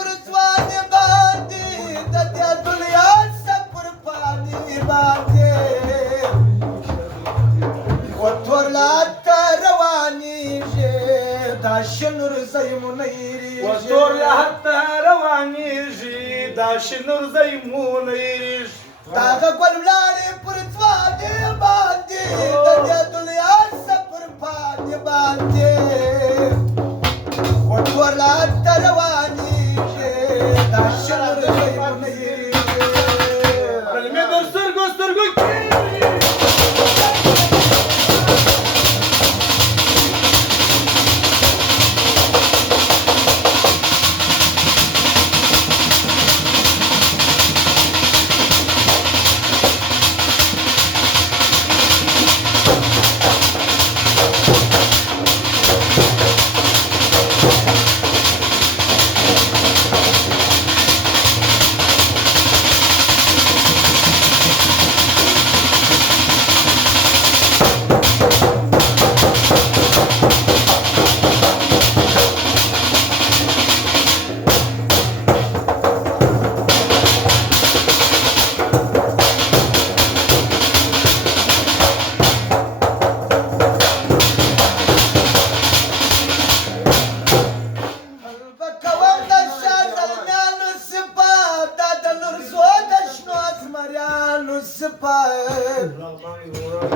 پر ځواني باندې د دې دنیا سفر پاني باندې وتور لا روانيږي دا شنور زيمونيري وتور لا روانيږي دا شنور زيمونيري داغه ګل ولاړې پر ځواني باندې د دې دنیا سفر پاني باندې وتور لا روانيږي دا شنور زيمونيري کلمې در سترګو سترګو کې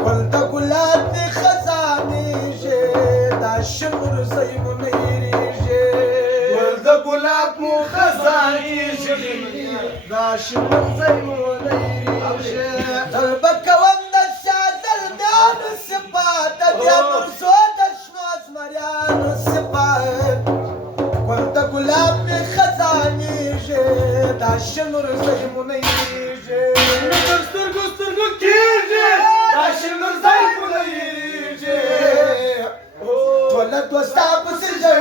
ولد ګلاب دې خزانې شه دا شنور زيمونيري ولد ګلاب مو خزانې شه دا شنور زيمونيري طلبك وند الشاذل دان الصفات يا مرصود شنو ازمريان الصفات ولد ګلاب دې خزانې شه دا شنور زيمونيري سترګو سترګو کېږي دا شنور زيمونيري ټول دوستا په سجده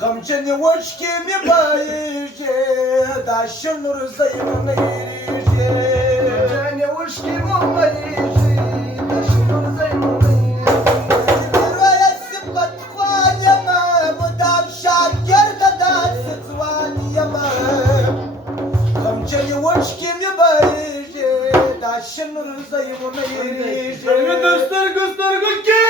غمجنې وشکې مې بایږي دا شنور زيمونيري غمجنې وشکې مې بایږي دا شنور زيمونيري رويه صفت خوان يما مدام شاكر د داسې ځوان يما غمجنې وشکې مې بایږي دا شنور زيمونيري کلمې در سترګو سترګو کې